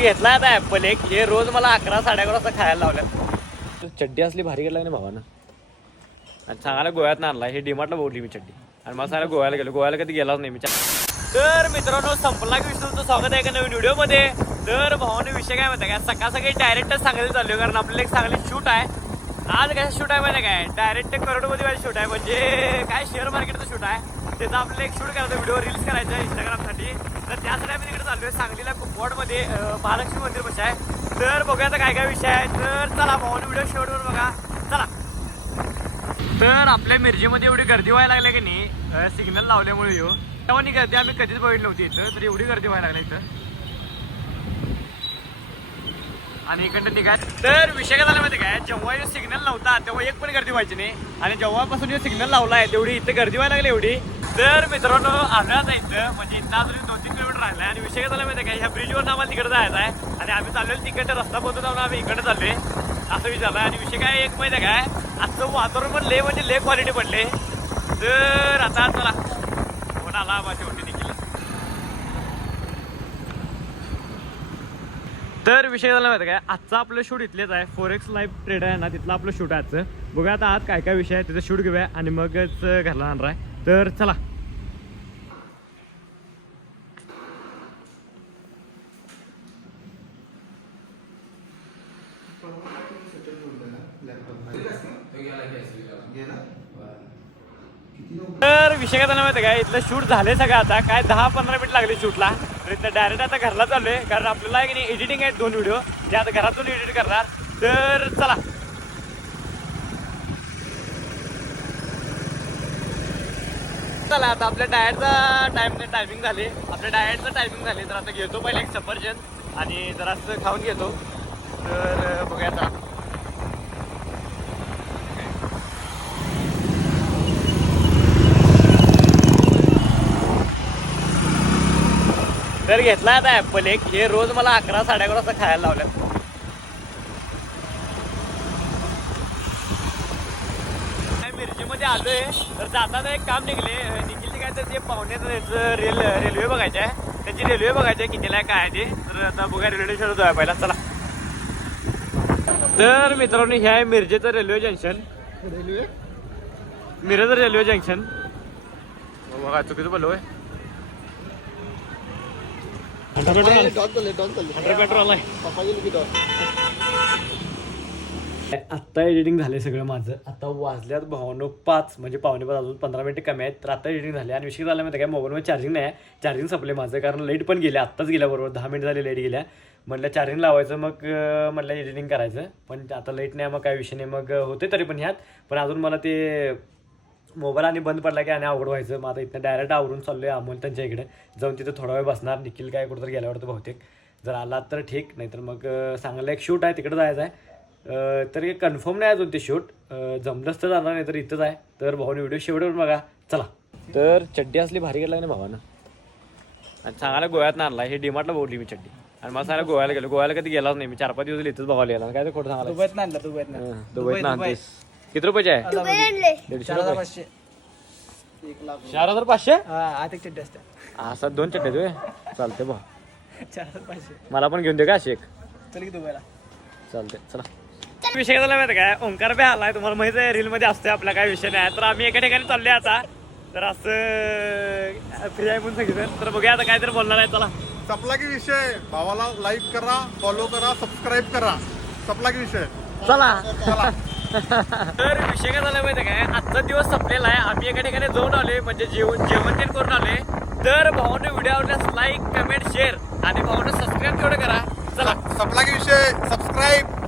घेतला आता ऍपल एक. हे रोज मला अकरा साडे अकरा वाजता खायला लावलं चड्डी असली भारी घेतला नाही भावानं? आणि सांगायला गोव्यात आणला. हे डिमार्टला बोलली मी चड्डी. आणि मला सांगायला गोव्याला गेलो. गोव्याला कधी गेलाच नाही मी. तर मित्रांनो संपला की विष्णूचं स्वागत आहे का नवीन व्हिडिओमध्ये. तर भावाने विषय काय माहिती आहे का? सकाळ सकाळी डायरेक्ट सांगायला चाललो कारण आपल्याला एक चांगली शूट आहे. आज काय शूट आहे माहिती काय डायरेक्ट करोडमध्ये शूट आहे. म्हणजे काय शेअर मार्केटचं शूट आहे? त्याचा आपल्याला एक शूट करायचं व्हिडिओ रील्स करायचा आहे इंस्टाग्रामसाठी तर त्यासाठी आम्ही तिकडे चाललोय सांगलीला कुपवाडमध्ये महालक्ष्मी मंदिर बस आहे. तर बघायचा काय काय विषय आहे. तर चला भावाने व्हिडिओ शेवटवर बघा. चला. तर आपल्या मिरजीमध्ये एवढी गर्दी व्हायला लागली की नाही सिग्नल लावल्यामुळे येऊ तेव्हा नी गर्दी आम्ही कधीच बघितली नव्हती इथं तर एवढी गर्दी व्हायला लागली इथं. आणि इकडनं निघाय तर विषय काय झाला माहिती काय? जेव्हा सिग्नल नव्हता तेव्हा एक पण गर्दी व्हायची नाही. आणि जेव्हापासून सिग्नल लावला आहे तेवढी इथं गर्दी व्हायला लागली एवढी. तर मित्रांनो आम्ही आता इथं म्हणजे इथं अजून दोन तीन किलोमीटर राहिलं आणि विषय झाला माहिती काय ह्या ब्रिजवर आम्हाला तिकडे जायचं आहे आणि आम्ही चाललेलो तिकडे रस्ता बंद जाऊन आम्ही इकडे चाललोय असं विचारलं आणि विषय काय एक माहिती आहे काय? आजचं वातावरण पण ले म्हणजे ले क्वालिटी पडले तर आता चला फोन आला बा होती देखील? तर विषय झाला माहिती काय? आजचं आपलं शूट इथलेच आहे. फोरेक्स लाईव्ह ट्रेड आहे ना तिथलं आपलं शूट आहे आजचं. बघा आता आज काय काय विषय आहे तिथं शूट घेऊया आणि मगच घरला आणणार आहे. तर चला. तर विषय काय झाला माहिती काय? इथलं शूट झाले सगळं आता. काय दहा पंधरा मिनिट लागले शूटला. तर इथं डायरेक्ट आता घरला चाललोय. कारण आपल्याला एडिटिंग आहेत दोन व्हिडिओ जे आता घरातून एडिट करणार. तर चला. चला आता आपल्या डायटचा टाइम टायमिंग झाले. आपल्या डायटचं टायमिंग झाले. तर आता घेतो पहिले एक सफरचंद आणि जरासं खाऊन घेतो. तर बघूया आता. तर घेतला आता ॲपल एक. हे रोज मला अकरा साडे अकरा वाजता खायला लावलं आलोय. तर जाताना एक काम निघले. निखिलचे काय तर ते पाहुण्याचं त्याचं रेल रेल्वे बघायचं आहे त्याची रेल्वे बघायची आहे कितीला आहे काय आहे ते. तर आता बघा रेल्वे स्टेशन जाऊया पहिला. चला. तर मित्रांनो हे आहे मिरजेचं railway junction railway? Miraj railway junction बघा चुकीचं बोललोय हंड्रेड पेट्रोल हंड्रेड पेट्रोल आहे. आत्ता एडिटिंग झालं सगळं माझं. आता वाजल्यात भावनो पाच म्हणजे पावणे पाच अजून पंधरा मिनिटं कमी आहेत. तर आता एडिटिंग झाले आणि विषय झाला माहिती आहे काय मोबाईलमध्ये चार्जिंग नाही आहे. चार्जिंग संपले माझं कारण लाइट पण गेल्या आत्ताच गेल्या बरोबर. दहा मिनिट झाले लाइट गेल्या. म्हटलं चार्जिंग लावायचं मग म्हटलं एडिटिंग करायचं. पण आता लाइट नाही मग काय विषय नाही. मग होते तरी पण ह्यात. पण अजून मला ते मोबाईल आणि बंद पडला की आणि अवघड व्हायचं. मग आता इथं डायरेक्ट आवरून आहे अमोल त्यांच्या इकडे. जाऊन तिथं थोडा वेळ बसणार. निखिल काय कुठं तर गेल्यावर तर बहुतेक. जर आला तर ठीक नाहीतर मग अं, सांगायला एक शूट आहे तिकडे जायचं आहे. तर हे कन्फर्म नाही अजून ते शूट जमलंच तर जाणार नाही तर इथंच आहे. तर भाऊने व्हिडिओ शेवटवर बघा. चला. तर चड्डी असली भारी गेला ना भावानं. आणि सांगायला गोव्यात आणला हे डिमार्टला बोलली मी चड्डी. आणि मला सांगायला गोव्याला गेलो. गोव्याला कधी गेलाच नाही. मी चार पाच दिवस इथंच भावाला गेला काय ते खोटं सांगायला दुबईत आणला दुबईत दुबईत आणतेस किती रुपयाचे आहे? दीडशे रुपये. पाचशे. एक लाख चार हजार पाचशे? हा एक चड्डी असा दोन चट्टे तुझे चालते बा चार हजार पाचशे. मला पण घेऊन दे का शेक चल की दुबईला. चालते चला. विषय काय झाला माहिती काय ओंकार बी आलाय तुम्हाला माहीत आहे रील मध्ये असतोय आपला काय विषय नाही. तर आम्ही एका ठिकाणी चाललोय आता. तर असं फ्री आहे म्हणून सांगितलं. तर बघूया आता काय तर बोलणार आहे चला. सपला की विषय. भावाला लाईक करा फॉलो करा सबस्क्राईब करा. सपला की विषय. चला. तर विषय काय झाला माहिती काय आजचा दिवस संपलेला आहे. आम्ही एका ठिकाणी जाऊन आलोय म्हणजे जेवण जेवण ते करून आलोय. तर भावाने व्हिडिओ आवडल्यास लाईक कमेंट शेअर आणि भावाने सबस्क्राईब तेवढं करा. चला. सपला की विषय. सबस्क्राईब